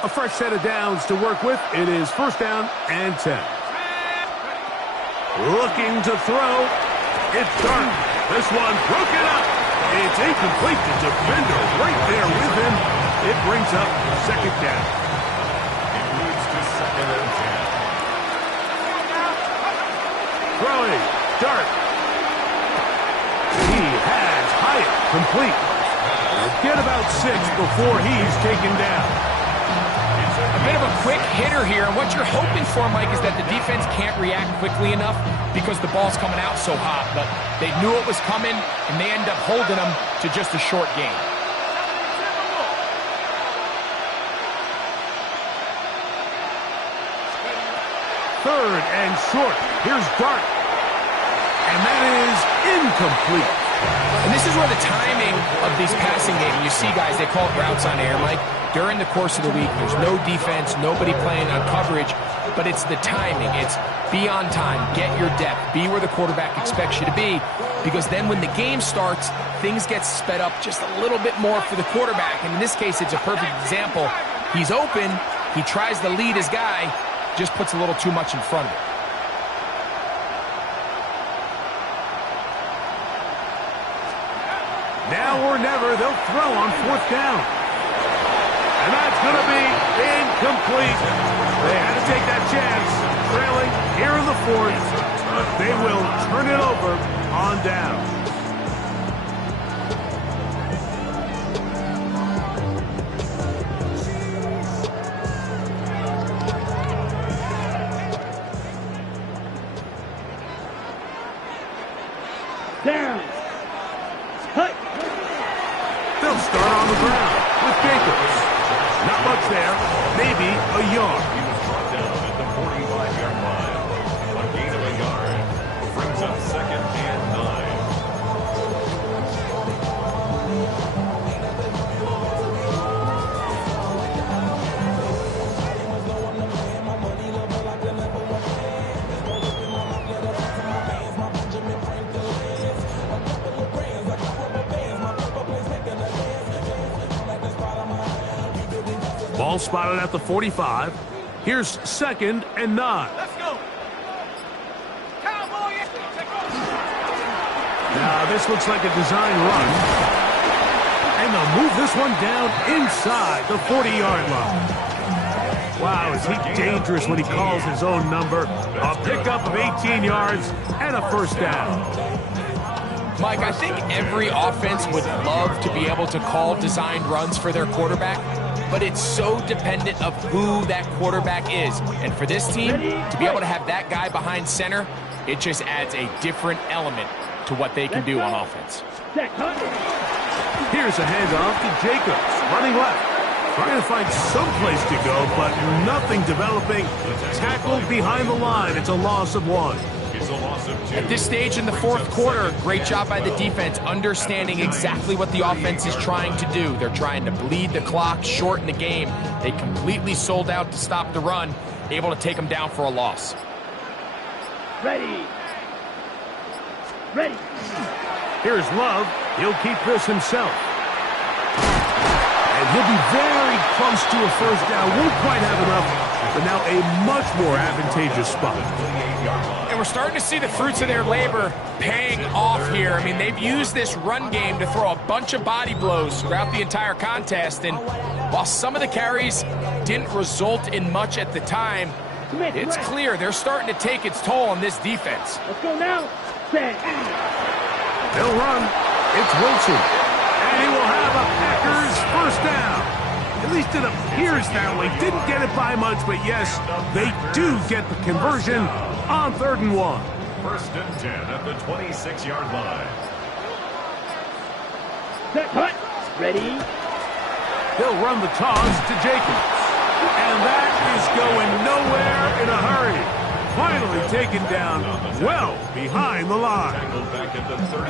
A fresh set of downs to work with. It is 1st down and 10. Looking to throw. It's Dart. This one broken up. It's incomplete. The defender right there with him. It brings up 2nd down. It moves to 2nd and 10. Throwing. Dart. He has Hyatt complete. Get about 6 before he's taken down. A bit of a quick hitter here, and what you're hoping for, Mike, is that the defense can't react quickly enough because the ball's coming out so hot, but they knew it was coming, and they end up holding them to just a short gain. 3rd and short. Here's Dart. And that is incomplete. And this is where the timing of these passing games, you see, guys, they call it routes on air, Mike. During the course of the week, there's no defense, nobody playing on coverage, but it's the timing. It's be on time, get your depth, be where the quarterback expects you to be, because then when the game starts, things get sped up just a little bit more for the quarterback. And in this case, it's a perfect example. He's open, he tries to lead his guy, just puts a little too much in front of it. Now or never, they'll throw on 4th down. And that's going to be incomplete. They had to take that chance, trailing here in the 4th. But they will turn it over on down. Down. Cut. They'll start on the ground with Jacobs. Not much there, maybe a yard. He was brought down at the 45-yard line. A gain of a yard brings up 2nd and 9. Ball spotted at the 45. Here's 2nd and 9. Let's go. Cowboy. Now this looks like a design run. And they'll move this one down inside the 40-yard line. Wow, is he dangerous when he calls his own number. A pickup of 18 yards and a 1st down. Mike, I think every offense would love to be able to call designed runs for their quarterback, but it's so dependent of who that quarterback is. And for this team, to be able to have that guy behind center, it just adds a different element to what they can do on offense. Here's a handoff to Jacobs, running left. Trying to find some place to go, but nothing developing. Tackled behind the line. It's a loss of 1. It's a loss of 2. At this stage in the 4th quarter, great job by the defense, understanding exactly what the offense is trying to do. They're trying to bleed the clock, shorten the game. They completely sold out to stop the run, able to take them down for a loss. Ready. Ready. Here's Love. He'll keep this himself. And he'll be very close to a 1st down. Won't quite have enough but now a much more advantageous spot. And we're starting to see the fruits of their labor paying off here. I mean, they've used this run game to throw a bunch of body blows throughout the entire contest, and while some of the carries didn't result in much at the time, it's clear they're starting to take its toll on this defense. Let's go now. Set. They'll run. It's Wilson. And he will have a Packers first down. At least it appears that way. Didn't get it by much, but yes, they do get the conversion on 3rd and 1. First and 10 at the 26-yard line. Set. Cut. Ready. He'll run the toss to Jacobs. And that is going nowhere in a hurry. Finally taken down well behind the line.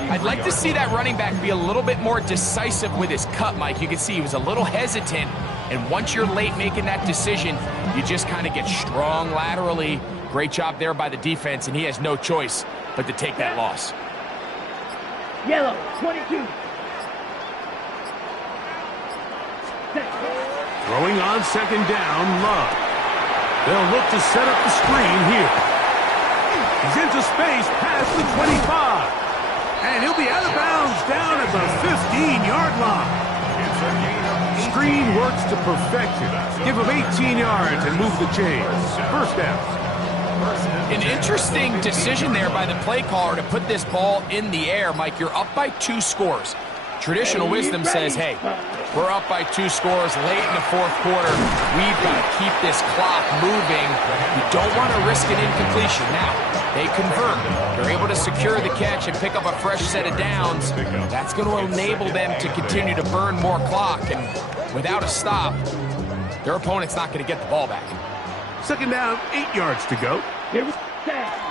I'd like to see that running back be a little bit more decisive with his cut, Mike. You can see he was a little hesitant, and once you're late making that decision, you just kind of get strong laterally. Great job there by the defense, and he has no choice but to take that loss. Yellow. 22. Set. Throwing on 2nd down, Love. They'll look to set up the screen here. He's into space past the 25. And he'll be out of bounds down at the 15-yard line. Screen works to perfection. Give him 18 yards and move the chains. First down. An interesting decision there by the play caller to put this ball in the air. Mike, you're up by 2 scores. Traditional wisdom says, hey, we're up by 2 scores late in the 4th quarter. We've got to keep this clock moving. You don't want to risk an incompletion. Now, they convert. They're able to secure the catch and pick up a fresh set of downs. That's going to enable them to continue to burn more clock. And without a stop, their opponent's not going to get the ball back. 2nd down, 8 yards to go. Here we set.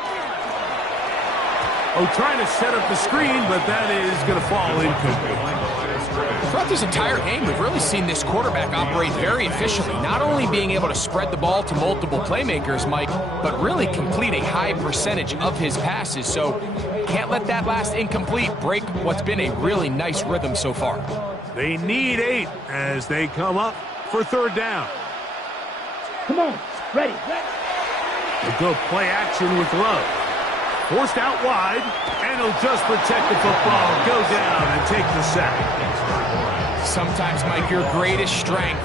Oh, trying to set up the screen, but that is going to fall incomplete. Throughout this entire game, we've really seen this quarterback operate very efficiently, not only being able to spread the ball to multiple playmakers, Mike, but really complete a high percentage of his passes. So can't let that last incomplete break what's been a really nice rhythm so far. They need 8 as they come up for 3rd down. Come on. Ready. They'll go play action with Love. Forced out wide, and he'll just protect the football, go down, and take the sack. Sometimes, Mike, your greatest strength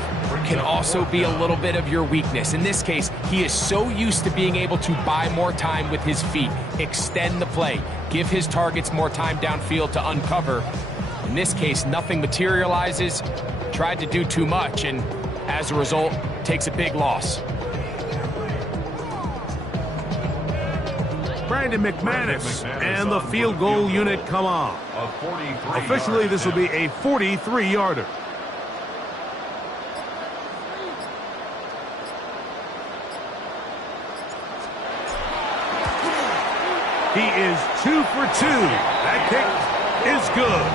can also be a little bit of your weakness. In this case, he is so used to being able to buy more time with his feet, extend the play, give his targets more time downfield to uncover. In this case, nothing materializes, tried to do too much, and as a result, takes a big loss. Brandon McManus and the field goal unit come on. Officially, this will be a 43-yarder. He is 2 for 2. That kick is good.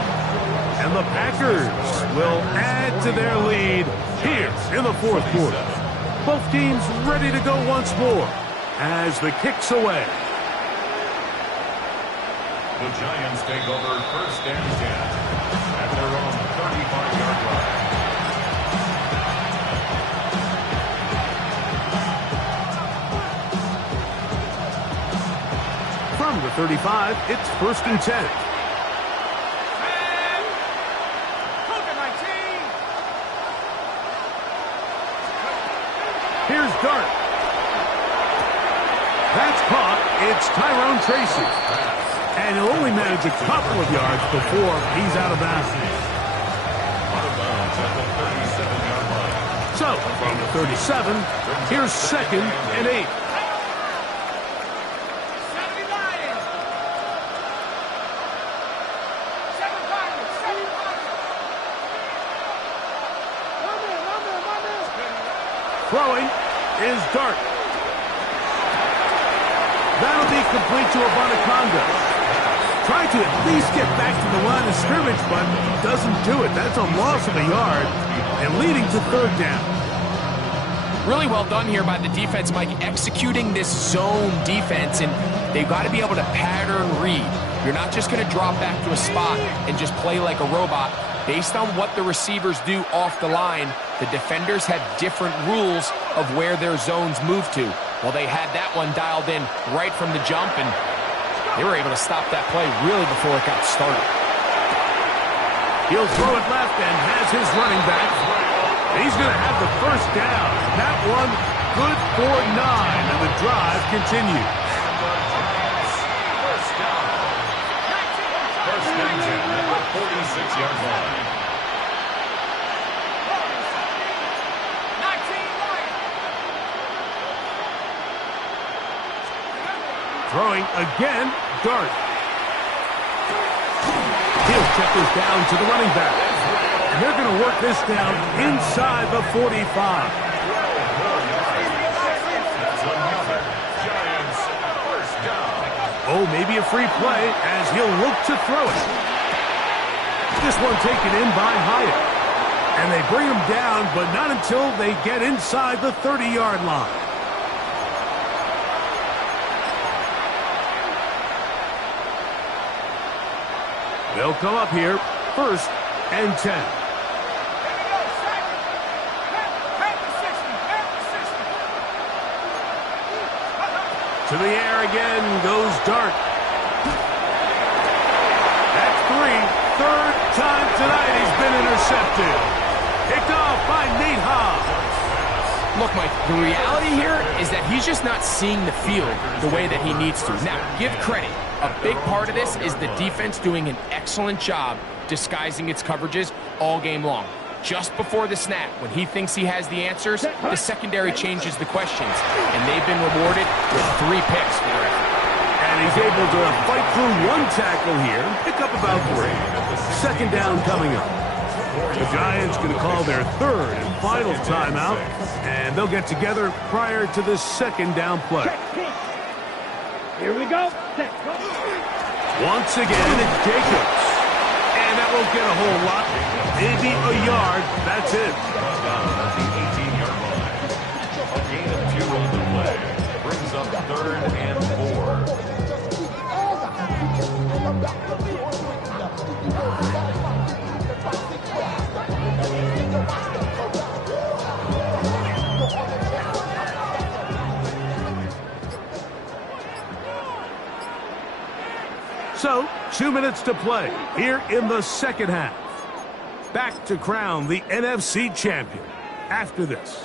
And the Packers will add to their lead here in the 4th quarter. Both teams ready to go once more as the kick's away. The Giants take over 1st and 10 at their own 35-yard line. From the 35, it's 1st and 10. Here's Dart. That's caught. It's Tyrone Tracy. And he'll only manage a couple of yards before he's out of bounds. So, from the 37, here's 2nd and 8. Throwing is Dart. That'll be complete to Abanaconda. Trying to at least get back to the line of scrimmage, but doesn't do it. That's a loss of a yard and leading to 3rd down. Really well done here by the defense, Mike, executing this zone defense, and they've got to be able to pattern read. You're not just going to drop back to a spot and just play like a robot. Based on what the receivers do off the line, the defenders have different rules of where their zones move to. Well, they had that one dialed in right from the jump, and they were able to stop that play really before it got started. He'll throw it left and has his running back. He's going to have the first down. That one good for 9, and the drive continues. First down. First and 10 at the 46-yard line. Throwing again, Dart. He'll check this down to the running back. And they're going to work this down inside the 45. Giants first down. Oh, maybe a free play as he'll look to throw it. This one taken in by Hyatt. And they bring him down, but not until they get inside the 30-yard line. They'll come up here, 1st and 10. To the air again goes Dart. That's 3. 3rd time tonight he's been intercepted. Picked off by Nate Hobbs. Look, Mike, the reality here is that he's just not seeing the field the way that he needs to. Now, give credit. A big part of this is the defense doing an excellent job disguising its coverages all game long. Just before the snap, when he thinks he has the answers, the secondary changes the questions, and they've been rewarded with 3 picks for their effort. And he's able to fight through 1 tackle here, pick up about 3. 2nd down coming up. The Giants going to call their 3rd and final timeout, and they'll get together prior to the 2nd down play. Here we go. Once again, it's Jacobs. And that won't get a whole lot. Maybe a yard. That's it. Down at the 18-yard line. A gain of 2 on the play. Brings up 3rd and 4. So, 2 minutes to play here in the 2nd half. Back to crown the NFC champion after this.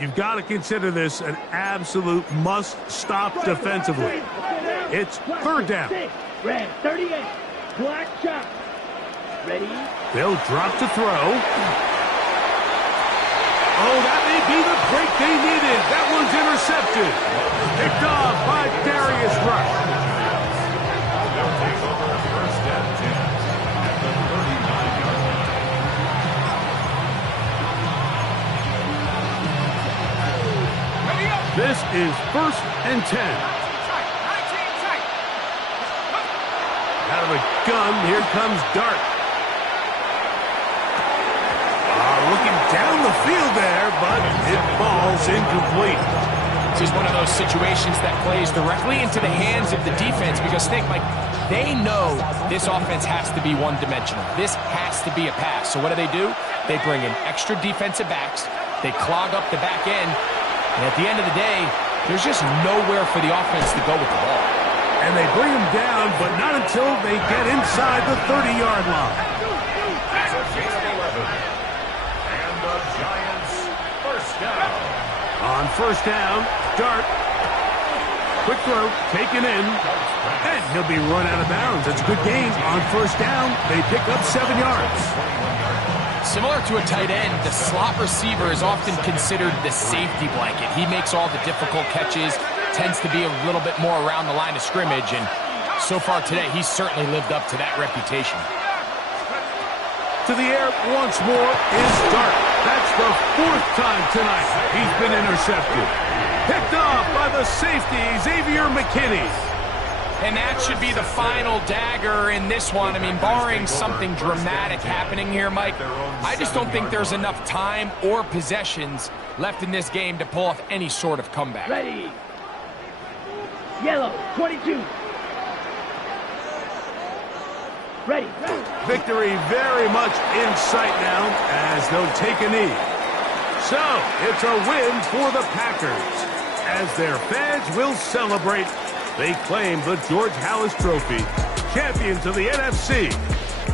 You've got to consider this an absolute must-stop defensively. It's 3rd down. Red 38. Black shot. Ready? They'll drop to throw. Oh, that may be the break they needed. That one's intercepted. Picked off by Darius Rush. They'll take over 1st and 10 at the 39-yard line. This is 1st and 10. Out of the gun, here comes Dart. Looking down the field there, but it falls incomplete. This is one of those situations that plays directly into the hands of the defense because, think, Mike, they know this offense has to be one-dimensional. This has to be a pass. So what do? They bring in extra defensive backs. They clog up the back end. And at the end of the day, there's just nowhere for the offense to go with the ball. And they bring him down, but not until they get inside the 30-yard line. That's a gain of 11. And the Giants first down. On 1st down, Dart. Quick throw, taken in. And he'll be run out of bounds. It's a good gain. On 1st down, they pick up 7 yards. Similar to a tight end, the slot receiver is often considered the safety blanket. He makes all the difficult catches, tends to be a little bit more around the line of scrimmage, and so far today, he's certainly lived up to that reputation. To the air once more is Dart. That's the 4th time tonight he's been intercepted. Picked off by the safety, Xavier McKinney. And that should be the final dagger in this one. I mean, barring something dramatic happening here, Mike, I just don't think there's enough time or possessions left in this game to pull off any sort of comeback. Ready. Yellow, 22. Ready. Victory very much in sight now as they'll take a knee. So, it's a win for the Packers. As their fans will celebrate, they claim the George Halas Trophy, champions of the NFC.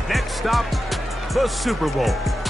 Next stop, the Super Bowl.